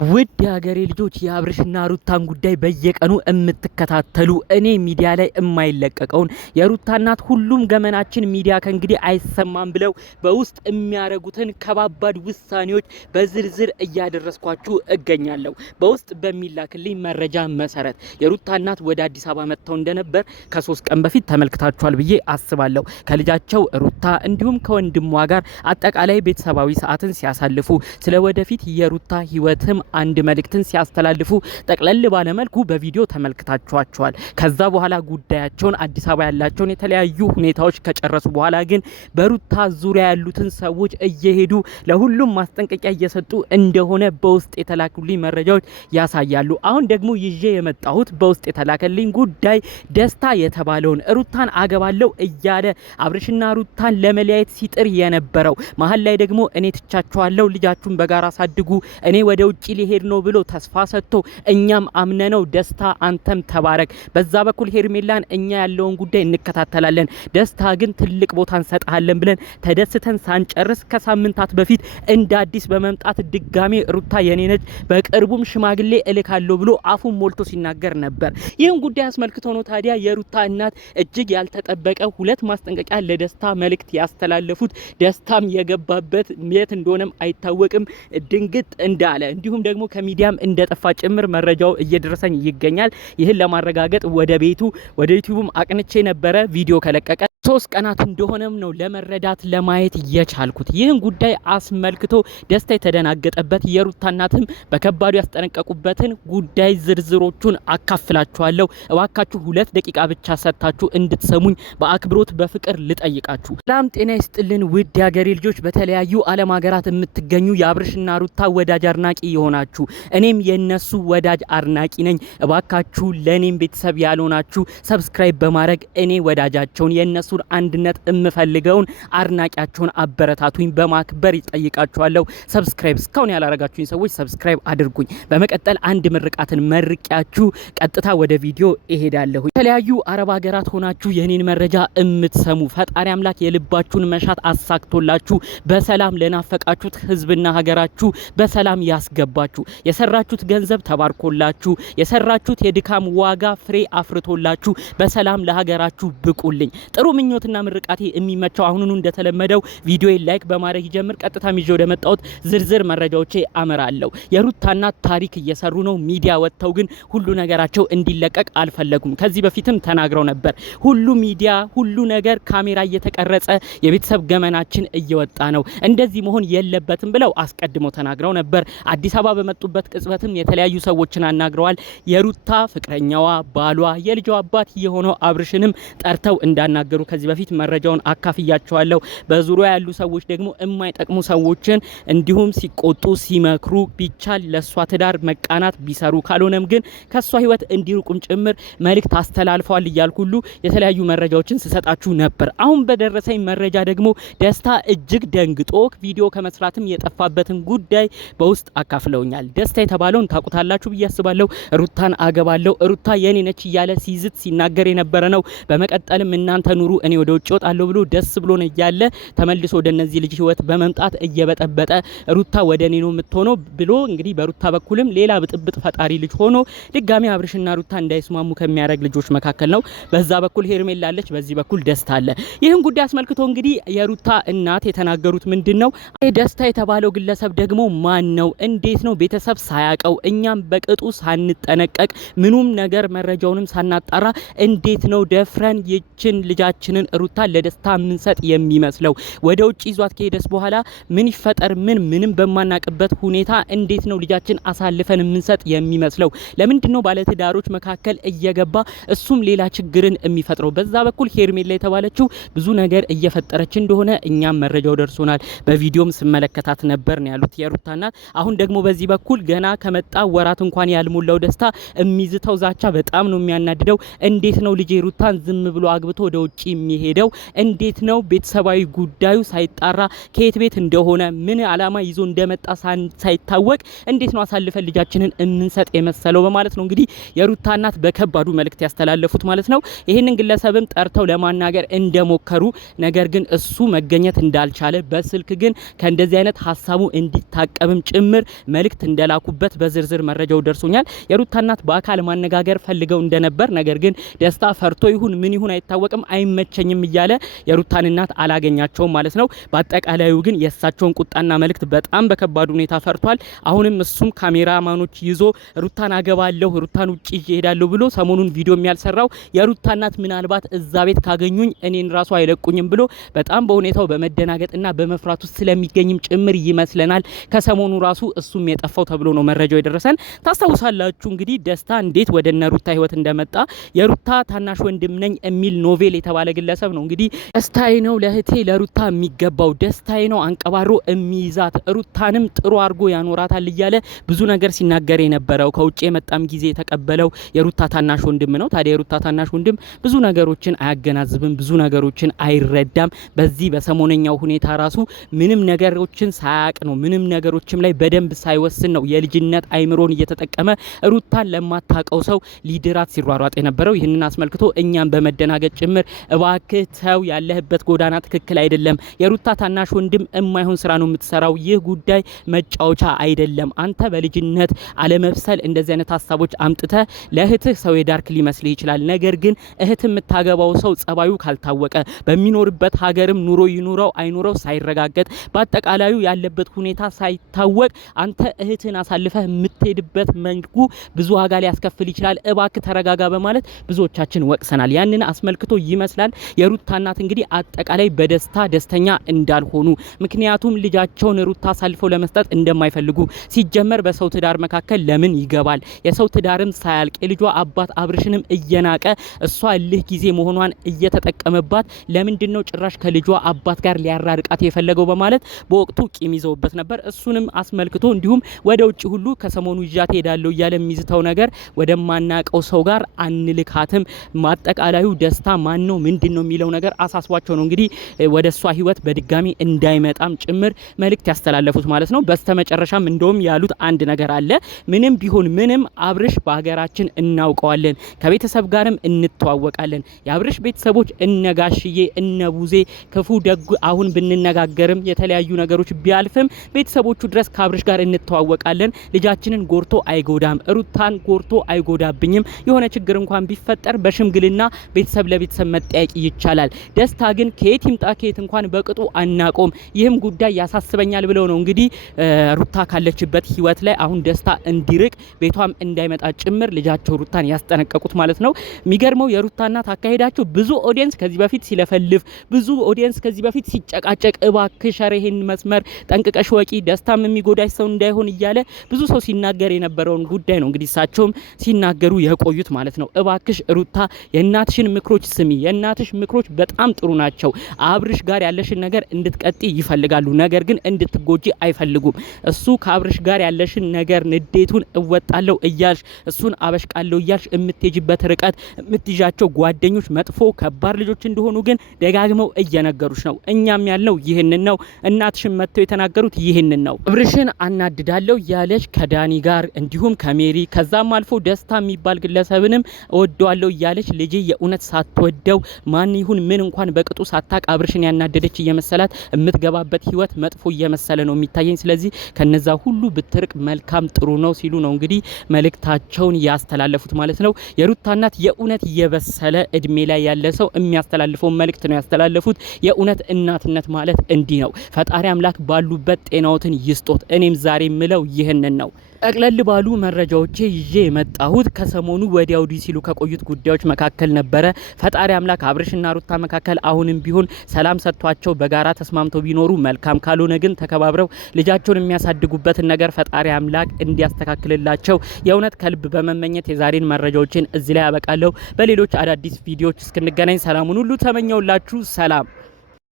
ውድ የሀገሬ ልጆች የአብርሽና ሩታን ጉዳይ በየቀኑ የምትከታተሉ እኔ ሚዲያ ላይ የማይለቀቀውን የሩታ እናት ሁሉም ገመናችን ሚዲያ ከእንግዲህ አይሰማም ብለው በውስጥ የሚያረጉትን ከባባድ ውሳኔዎች በዝርዝር እያደረስኳችሁ እገኛለሁ። በውስጥ በሚላክልኝ መረጃ መሰረት የሩታ እናት ወደ አዲስ አበባ መጥተው እንደነበር ከ3 ቀን በፊት ተመልክታችኋል ብዬ አስባለሁ። ከልጃቸው ሩታ እንዲሁም ከወንድሟ ጋር አጠቃላይ ቤተሰባዊ ሰዓትን ሲያሳልፉ ስለ ወደፊት የሩታ ህይወትም አንድ መልእክትን ሲያስተላልፉ ጠቅለል ባለ መልኩ በቪዲዮ ተመልክታችኋቸዋል። ከዛ በኋላ ጉዳያቸውን አዲስ አበባ ያላቸውን የተለያዩ ሁኔታዎች ከጨረሱ በኋላ ግን በሩታ ዙሪያ ያሉትን ሰዎች እየሄዱ ለሁሉም ማስጠንቀቂያ እየሰጡ እንደሆነ በውስጥ የተላኩልኝ መረጃዎች ያሳያሉ። አሁን ደግሞ ይዤ የመጣሁት በውስጥ የተላከልኝ ጉዳይ ደስታ የተባለውን ሩታን አገባለው እያለ አብርሽና ሩታን ለመለያየት ሲጥር የነበረው መሀል ላይ ደግሞ እኔ ትቻቸዋለሁ፣ ልጃችሁን በጋራ አሳድጉ፣ እኔ ወደ ውጪ ሊሄድ ነው ብሎ ተስፋ ሰጥቶ እኛም አምነነው ደስታ አንተም ተባረክ፣ በዛ በኩል ሄርሜላን እኛ ያለውን ጉዳይ እንከታተላለን፣ ደስታ ግን ትልቅ ቦታ እንሰጣለን ብለን ተደስተን ሳንጨርስ ከሳምንታት በፊት እንደ አዲስ በመምጣት ድጋሜ ሩታ የኔ ነች በቅርቡም ሽማግሌ እልካለሁ ብሎ አፉን ሞልቶ ሲናገር ነበር። ይህን ጉዳይ አስመልክቶ ነው ታዲያ የሩታ እናት እጅግ ያልተጠበቀ ሁለት ማስጠንቀቂያ ለደስታ መልእክት ያስተላለፉት። ደስታም የገባበት የት እንደሆነም አይታወቅም ድንግጥ እንዳለ እንዲሁም ደግሞ ከሚዲያም እንደጠፋ ጭምር መረጃው እየደረሰኝ ይገኛል። ይህን ለማረጋገጥ ወደ ቤቱ ወደ ዩቲዩብም አቅንቼ ነበረ ቪዲዮ ከለቀቀ 3 ቀናት እንደሆነም ነው ለመረዳት ለማየት የቻልኩት። ይህን ጉዳይ አስመልክቶ ደስታ የተደናገጠበት የሩታ እናትም በከባዱ ያስጠነቀቁበትን ጉዳይ ዝርዝሮቹን አካፍላችኋለሁ። እባካችሁ 2 ደቂቃ ብቻ ሰጥታችሁ እንድትሰሙኝ በአክብሮት በፍቅር ልጠይቃችሁ። ሰላም ጤና ይስጥልን ውድ የሀገሬ ልጆች፣ በተለያዩ ዓለም ሀገራት የምትገኙ የአብርሽና ሩታ ወዳጅ አድናቂ የሆናችሁ እኔም የነሱ ወዳጅ አድናቂ ነኝ። እባካችሁ ለኔም ቤተሰብ ያልሆናችሁ ሰብስክራይብ በማድረግ እኔ ወዳጃቸውን የነሱ አንድነት እምፈልገውን አድናቂያቸውን አበረታቱኝ በማክበር ይጠይቃችኋለሁ። ሰብስክራይብ እስካሁን ያላረጋችሁኝ ሰዎች ሰብስክራይብ አድርጉኝ። በመቀጠል አንድ ምርቃትን መርቂያችሁ ቀጥታ ወደ ቪዲዮ እሄዳለሁ። የተለያዩ አረብ ሀገራት ሆናችሁ የኔን መረጃ እምትሰሙ ፈጣሪ አምላክ የልባችሁን መሻት አሳክቶላችሁ በሰላም ለናፈቃችሁት ህዝብና ሀገራችሁ በሰላም ያስገባችሁ። የሰራችሁት ገንዘብ ተባርኮላችሁ የሰራችሁት የድካም ዋጋ ፍሬ አፍርቶላችሁ በሰላም ለሀገራችሁ ብቁልኝ። ጥሩ ምኞትና ምርቃቴ የሚመቸው አሁኑኑ እንደተለመደው ቪዲዮዬን ላይክ በማድረግ ይጀምር። ቀጥታ ይዤ ወደ መጣሁት ዝርዝር መረጃዎቼ አመራለሁ። የሩታ እናት ታሪክ እየሰሩ ነው። ሚዲያ ወጥተው ግን ሁሉ ነገራቸው እንዲለቀቅ አልፈለጉም። ከዚህ በፊትም ተናግረው ነበር። ሁሉ ሚዲያ ሁሉ ነገር ካሜራ እየተቀረጸ የቤተሰብ ገመናችን እየወጣ ነው፣ እንደዚህ መሆን የለበትም ብለው አስቀድመው ተናግረው ነበር። አዲስ አበባ በመጡበት ቅጽበትም የተለያዩ ሰዎችን አናግረዋል። የሩታ ፍቅረኛዋ፣ ባሏ፣ የልጇ አባት የሆነው አብርሽንም ጠርተው እንዳናገሩ ከዚህ በፊት መረጃውን አካፍያቸዋለሁ። በዙሪያ ያሉ ሰዎች ደግሞ የማይጠቅሙ ሰዎችን እንዲሁም ሲቆጡ ሲመክሩ ቢቻል ለሷ ትዳር መቃናት ቢሰሩ ካልሆነም ግን ከሷ ህይወት እንዲሩቁም ጭምር መልእክት አስተላልፈዋል እያልኩ ሁሉ የተለያዩ መረጃዎችን ስሰጣችሁ ነበር። አሁን በደረሰኝ መረጃ ደግሞ ደስታ እጅግ ደንግጦ ቪዲዮ ከመስራትም የጠፋበትን ጉዳይ በውስጥ አካፍለውኛል። ደስታ የተባለውን ታውቁታላችሁ ብዬ አስባለሁ። ሩታን አገባለሁ ሩታ የኔ ነች እያለ ሲዝት ሲናገር የነበረ ነው። በመቀጠልም እናንተ ኑሩ እኔ ወደ ውጭ ወጣለሁ ብሎ ደስ ብሎ ነው ያለ ተመልሶ ወደ እነዚህ ልጅ ህይወት በመምጣት እየበጠበጠ ሩታ ወደ እኔ ነው የምትሆነው ብሎ እንግዲህ በሩታ በኩልም ሌላ ብጥብጥ ፈጣሪ ልጅ ሆኖ ድጋሚ አብርሽና ሩታ እንዳይስማሙ ከሚያደርግ ልጆች መካከል ነው። በዛ በኩል ሄርሜላ አለች፣ በዚህ በኩል ደስታ አለ። ይህን ጉዳይ አስመልክቶ እንግዲህ የሩታ እናት የተናገሩት ምንድነው? ደስታ የተባለው ግለሰብ ደግሞ ማን ነው? እንዴት ነው ቤተሰብ ሳያቀው እኛም በቅጡ ሳንጠነቀቅ ምኑም ነገር መረጃውንም ሳናጣራ እንዴት ነው ደፍረን ይችን ልጃችንን ሩታ ለደስታ ምንሰጥ የሚመስለው? ወደ ውጭ ይዟት ከሄደስ በኋላ ምን ይፈጠር? ምንም በማናቅበት ሁኔታ እንዴት ነው ልጃችን አሳልፈን ምንሰጥ የሚመስለው? ለምንድነው ባለትዳሮች መካከል እየገባ እሱም ሌላ ችግርን የሚፈጥረው? በዛ በኩል ሄርሜላ የተባለችው ብዙ ነገር እየፈጠረች እንደሆነ እኛም መረጃው ደርሶናል። በቪዲዮም ስመለከታት ነበር ነው ያሉት የሩታ እናት። አሁን ደግሞ በዚህ በኩል ገና ከመጣ ወራት እንኳን ያልሞላው ደስታ የሚዝተው ዛቻ በጣም ነው የሚያናድደው። እንዴት ነው ልጄ ሩታን ዝም ብሎ አግብቶ ወደ ውጭ የሚሄደው? እንዴት ነው ቤተሰባዊ ጉዳዩ ሳይጣራ ከየት ቤት እንደሆነ ምን አላማ ይዞ እንደመጣ ሳይታወቅ እንዴት ነው አሳልፈን ልጃችንን እንሰጥ የመሰለው በማለት ነው እንግዲህ የሩታ እናት በከባዱ መልእክት ያስተላለፉት ማለት ነው። ይህንን ግለሰብም ጠርተው ለማናገር እንደሞከሩ ነገር ግን እሱ መገኘት እንዳልቻለ በስልክ ግን ከእንደዚህ አይነት ሀሳቡ እንዲታቀብም ጭምር መልእክት እንደላኩበት በዝርዝር መረጃው ደርሶኛል። የሩታ እናት በአካል ማነጋገር ፈልገው እንደነበር ነገር ግን ደስታ ፈርቶ ይሁን ምን ይሁን አይታወቅም አይመቸኝም እያለ የሩታን እናት አላገኛቸውም ማለት ነው። በአጠቃላዩ ግን የእሳቸውን ቁጣና መልእክት በጣም በከባዱ ሁኔታ ፈርቷል። አሁንም እሱም ካሜራማኖች ይዞ ሩታን አገባለሁ ሩታን ውጪ ይሄዳለሁ ብሎ ሰሞኑን ቪዲዮ የሚያልሰራው የሩታ እናት ምናልባት እዛ ቤት ካገኙኝ እኔን ራሱ አይለቁኝም ብሎ በጣም በሁኔታው በመደናገጥና በመፍራት ውስጥ ስለሚገኝም ጭምር ይመስለናል ከሰሞኑ ራሱ እሱም የጠፋው ተብሎ ነው መረጃው የደረሰን። ታስታውሳላችሁ እንግዲህ ደስታ እንዴት ወደ እነ ሩታ ህይወት እንደመጣ። የሩታ ታናሽ ወንድም ነኝ የሚል ኖቬል የተባለ ግለሰብ ነው እንግዲህ ደስታዬ ነው ለእህቴ ለሩታ የሚገባው ደስታዬ ነው አንቀባሮ የሚይዛት ሩታንም ጥሩ አድርጎ ያኖራታል እያለ ብዙ ነገር ሲናገር የነበረው ከውጭ የመጣም ጊዜ የተቀበለው የሩታ ታናሽ ወንድም ነው። ታዲያ የሩታ ታናሽ ወንድም ብዙ ነገሮችን አያገናዝብም፣ ብዙ ነገሮችን አይረዳም። በዚህ በሰሞነኛው ሁኔታ ራሱ ምንም ነገሮችን ሳያቅ ነው ምንም ነገሮችም ላይ በደንብ ሳይወስን ነው የልጅነት አይምሮን እየተጠቀመ ሩታን ለማታቀው ሰው ሊድራት ሲሯሯጥ የነበረው። ይህንን አስመልክቶ እኛም በመደናገጥ ጭምር እባክህ ተው ያለህበት ጎዳና ትክክል አይደለም፣ የሩታ ታናሽ ወንድም የማይሆን ስራ ነው የምትሰራው፣ ይህ ጉዳይ መጫወቻ አይደለም። አንተ በልጅነት አለመብሰል እንደዚህ አይነት ሀሳቦች አምጥተ ለእህትህ ሰው የዳርክ ሊመስልህ ይችላል። ነገር ግን እህት የምታገባው ሰው ጸባዩ ካልታወቀ በሚኖርበት ሀገርም ኑሮ ይኑረው አይኑረው ሳይረጋገጥ በአጠቃላዩ ያለበት ሁኔታ ሳይታወቅ አንተ እህትን አሳልፈህ የምትሄድበት መንኩ ብዙ ዋጋ ሊያስከፍል ይችላል። እባክህ ተረጋጋ በማለት ብዙዎቻችን ወቅሰናል። ያንን አስመልክቶ ይመስላል የሩታ እናት እንግዲህ አጠቃላይ በደስታ ደስተኛ እንዳልሆኑ፣ ምክንያቱም ልጃቸውን ሩታ አሳልፈው ለመስጠት እንደማይፈልጉ ሲጀመር በሰው ትዳር መካከል ለምን ይገባል? የሰው ትዳርም ሳያልቅ የልጇ አባት አብርሽንም እየናቀ እሷ እልህ ጊዜ መሆኗን እየተጠቀመባት ለምንድነው ጭራሽ ከልጇ አባት ጋር ሊያራርቃት የፈለገው በማለት በወቅቱ ቂም ይዘውበት ነበር። እሱንም አስመልክቶ እንዲሁም ወደ ውጭ ሁሉ ከሰሞኑ ይዣት ሄዳለሁ እያለ የሚዝተው ነገር ወደማናቀው ሰው ጋር አንልካትም፣ ማጠቃላዩ ደስታ ማን ነው ምንድነው የሚለው ነገር አሳስቧቸው ነው እንግዲህ ወደ እሷ ህይወት በድጋሚ እንዳይመጣም ጭምር መልእክት ያስተላለፉት ማለት ነው። በስተመጨረሻም እንደውም ያሉት አንድ ነገር አለ። ምንም ቢሆን ምንም አብርሽ በሀገራችን እናውቀዋለን፣ ከቤተሰብ ጋርም እንተዋወቃለን። የአብርሽ ቤተሰቦች እነጋሽዬ እነቡዜ ክፉ ደጉ አሁን ብንነጋገርም የተለያዩ ነገሮች ቢያልፍም ቤተሰቦቹ ድረስ ከአብርሽ ጋር እንተዋወቃለን። ልጃችንን ጎርቶ አይጎዳም፣ ሩታን ጎርቶ አይጎዳብኝም። የሆነ ችግር እንኳን ቢፈጠር በሽምግልና ቤተሰብ ለቤተሰብ መጠያቂ ይቻላል። ደስታ ግን ከየት ይምጣ ከየት እንኳን በቅጡ አናቆም፣ ይህም ጉዳይ ያሳስበኛል ብለው ነው እንግዲህ ሩታ ካለችበት ህይወት ላይ አሁን ደስታ እንዲርቅ ቤቷም እንዳይመጣ ጭምር ልጃቸው ሩታን ያስጠነቀቁት ማለት ነው። የሚገርመው የሩታ እናት አካሄዳቸው ብዙ ኦዲየንስ ከዚህ በፊት ሲለፈልፍ፣ ብዙ ኦዲየንስ ከዚህ በፊት ሲጨቃጨቅ እባክሽ ኧረ ይሄን መስመር ጠንቅቀሽ ወቂ ደስታም የሚጎዳሽ ሰው እንዳይሆን እያለ ብዙ ሰው ሲናገር የነበረውን ጉዳይ ነው እንግዲህ እሳቸውም ሲናገሩ የቆዩት ማለት ነው። እባክሽ ሩታ የእናትሽን ምክሮች ስሚ፣ የእናትሽ ምክሮች በጣም ጥሩ ናቸው። አብርሽ ጋር ያለሽን ነገር እንድትቀጢ ይፈልጋሉ፣ ነገር ግን እንድትጎጂ አይፈልጉም። እሱ ከአብርሽ ጋር ያለሽን ነገር ንዴቱን እወጣለሁ እያልሽ እሱን አበሽቃለሁ እያልሽ የምትሄጂበት ርቀት የምትይዣቸው ጓደኞች መጥፎ ከባድ ልጆች እንደሆኑ ግን ደጋግመው እየነገሩሽ ነው። እኛም ያልነው ይህንን ነው። እናትሽን መጥተው የተናገሩት ይህንን ነው። አብርሽን አናድዳለሁ ያለች ከዳኒ ጋር እንዲሁም ከሜሪ ከዛም አልፎ ደስታ የሚባል ግለሰብንም እወደዋለሁ እያለች ልጅ የእውነት ሳትወደው ማን ይሁን ምን እንኳን በቅጡ ሳታቅ አብርሽን ያናደደች እየመሰላት የምትገባበት ህይወት መጥፎ እየመሰለ ነው የሚታየኝ። ስለዚህ ከነዛ ሁሉ ብትርቅ መልካም ጥሩ ነው ሲሉ ነው እንግዲህ መልእክታቸውን ያስተላለፉት ማለት ነው። የሩታ እናት የእውነት የበሰለ እድሜ ላይ ያለ ሰው የሚያስተላልፈው መልእክት ነው ያስተላለፉት። የእውነት እናትነት ማለት እንዲህ ነው። ፈጣሪ አምላክ ባሉበት ጤናዎትን ይስጦት። እኔም ዛሬ ምለው ይህንን ነው። ጠቅለል ባሉ መረጃዎቼ ይዤ የመጣሁት ከሰሞኑ ወዲያ ወዲህ ሲሉ ከቆዩት ጉዳዮች መካከል ነበረ። ፈጣሪ አምላክ አብርሽና ሩታ መካከል አሁንም ቢሆን ሰላም ሰጥቷቸው በጋራ ተስማምተው ቢኖሩ መልካም፣ ካልሆነ ግን ተከባብረው ልጃቸውን የሚያሳድጉበትን ነገር ፈጣሪ አምላክ እንዲያስተካክልላቸው የእውነት ከልብ በመመኘት የዛሬን መረጃዎችን እዚህ ላይ ያበቃለሁ። በሌሎች አዳዲስ ቪዲዮዎች እስክንገናኝ ሰላሙን ሁሉ ተመኘውላችሁ። ሰላም።